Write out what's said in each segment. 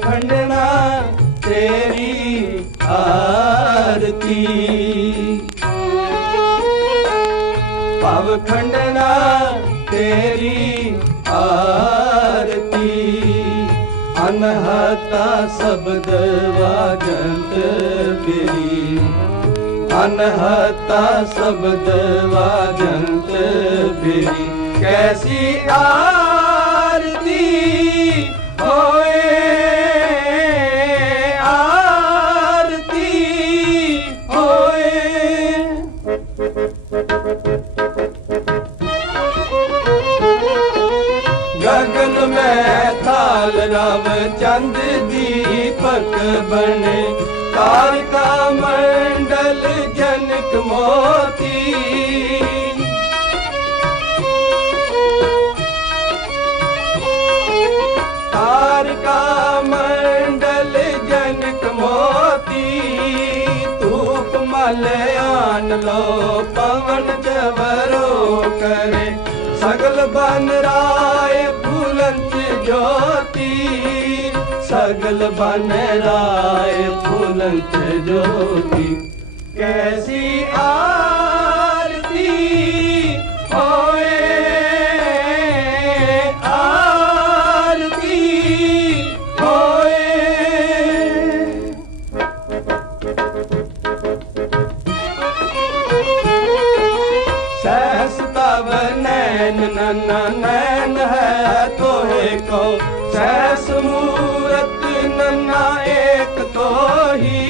ਖੰਡਣਾ ਤੇਰੀ ਆਰਤੀ। ਭਵ ਖੰਡਨਾ ਤੇਰੀ ਆਰਤੀ। ਅਨਹਤਾ ਸ਼ਬਦ ਵਾਜੰਤ ਬੇਰੀ ਅਨਹਤਾ ਸ਼ਬਦ ਵਾਜੰਤ ਬੇਰੀ ਕੈਸੀ ਆਰਤੀ ਗਗਨ ਮੈਂ ਥਾਲ ਰਵ ਚੰਦ ਦੀਪਕ ਬਣੇ। ਤਾਰਕਾ ਮੰਡਲ ਜਨਕ ਮੋਤੀ। ਤਾਰਕਾ ਮੰਡਲ ਜਨਕ ਮੋਤੀ, ਧੂਪ ਮਲਿਆਨ ਲੋ ਪਵਨ ਜਵਰੋ ਕਰੇ। सगल बन राय फूलंच ज्योति सगल बन राय फूलंच ज्योति कैसी आरती ਨੈਣਾ ਨੈਣ ਹੈ ਤੋਹੇ ਕੋ, ਸੈਸ ਮੂਰਤ ਨੰਨਾ ਏਕ ਤੋਹੀ।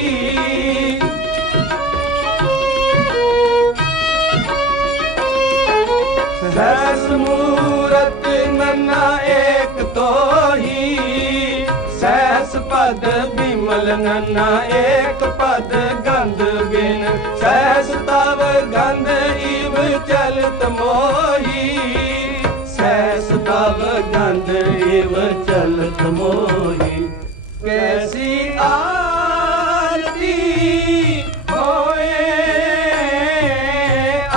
ਸੈਸ ਮੂਰਤ ਨੰਨਾ ਏਕ ਤੋਹੀ, ਸੈਸ ਪਦ ਬਿਮਲ ਨੰਨਾ ਏਕ ਪਦ ਗੰਧ ਬਿਨ, ਸੈਸ ਤਵ ਗੰਧ ਈਵ ਚਲਤ ਮੋਹੀ। इव चलत मोही कैसी आरती होए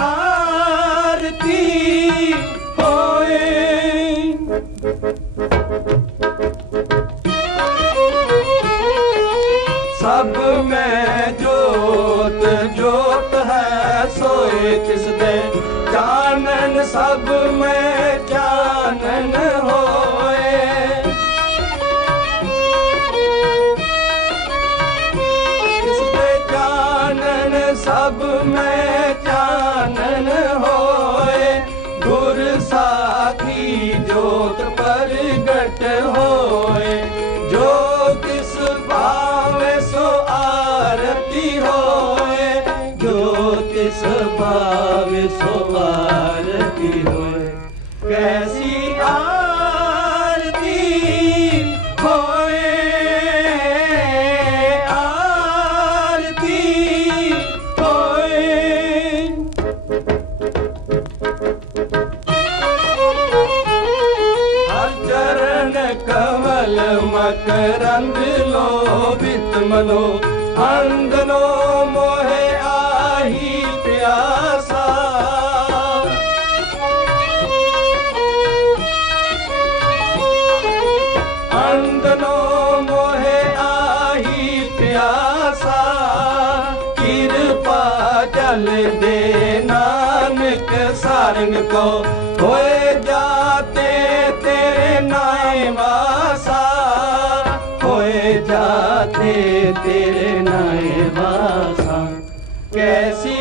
आरती होए सब में जोत जोत है सोए तिस दे चानन सब में ਸੋ ਆਰਤੀ ਹੋਏ ਕੈਸੀ ਆਰਤੀ ਹੋਏ ਆਰਤੀ ਹੋਏ ਹਰ ਚਰਨ ਕਮਲ ਮਨੋ ਅੰਦਨੋ ਮੋਹ ਬਲ ਦੇ ਨਾਨਕ ਸਾਰੰਗ ਕੋ ਹੋਏ ਜਾਤੇ ਤੇਰੇ ਨਾਏ ਵਾਸਾ ਹੋਏ ਜਾਤੇ ਤੇਰੇ ਨਾਏ ਵਾਸਾ ਕੈਸੀ